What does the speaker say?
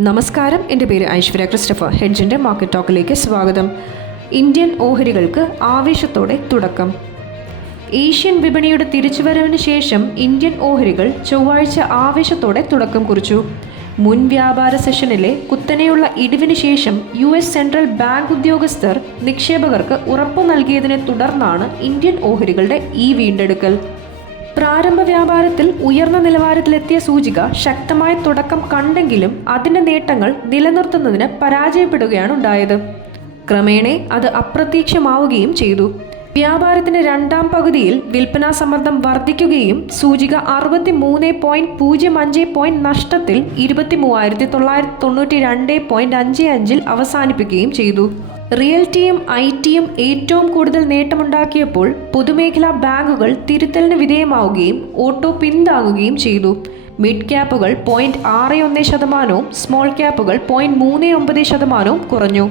നമസ്കാരം. എന്റെ പേര് ഐശ്വര്യ ക്രിസ്റ്റഫർ. ഹെഡ്ജിന്റെ മാർക്കറ്റ് ടോക്കിലേക്ക് സ്വാഗതം. ഇന്ത്യൻ ഓഹരികൾക്ക് ആവേശത്തോടെ തുടക്കം. ഏഷ്യൻ വിപണിയുടെ തിരിച്ചുവരവിന് ശേഷം ഇന്ത്യൻ ഓഹരികൾ ചൊവ്വാഴ്ച ആവേശത്തോടെ തുടക്കം കുറിച്ചു. മുൻ വ്യാപാര സെഷനിലെ കുത്തനെയുള്ള ഇടിവിന് ശേഷം യു എസ് സെൻട്രൽ ബാങ്ക് ഉദ്യോഗസ്ഥർ നിക്ഷേപകർക്ക് ഉറപ്പു നൽകിയതിനെ തുടർന്നാണ് ഇന്ത്യൻ ഓഹരികളുടെ ഈ വീണ്ടെടുക്കൽ. പ്രാരംഭ വ്യാപാരത്തിൽ ഉയർന്ന നിലവാരത്തിലെത്തിയ സൂചിക ശക്തമായ തുടക്കം കണ്ടെങ്കിലും അതിന്റെ നേട്ടങ്ങൾ നിലനിർത്തുന്നതിന് പരാജയപ്പെടുകയാണ് ഉണ്ടായത്. ക്രമേണ അത് അപ്രത്യക്ഷമാവുകയും ചെയ്തു. വ്യാപാരത്തിന്റെ രണ്ടാം പകുതിയിൽ വിൽപ്പനാ സമ്മർദ്ദം വർദ്ധിക്കുകയും സൂചിക അറുപത്തി മൂന്ന് പോയിന്റ് പൂജ്യം അഞ്ച് പോയിന്റ് നഷ്ടത്തിൽ ഇരുപത്തി മൂവായിരത്തി തൊള്ളായിരത്തി തൊണ്ണൂറ്റി രണ്ട് പോയിന്റ് അഞ്ച് അഞ്ചിൽ അവസാനിപ്പിക്കുകയും ചെയ്തു. റിയൽറ്റിയും ഐ ടിയും ഏറ്റവും കൂടുതൽ നേട്ടമുണ്ടാക്കിയപ്പോൾ പൊതുമേഖലാ ബാങ്കുകൾ തിരുത്തലിന് വിധേയമാവുകയും ഓട്ടോ പിന്താങ്ങുകയും ചെയ്തു. മിഡ് ക്യാപ്പുകൾ പോയിന്റ് ആറ് ഒന്ന് ശതമാനവും സ്മോൾ ക്യാപ്പുകൾ പോയിന്റ് മൂന്ന് ഒമ്പത് ശതമാനവും കുറഞ്ഞു.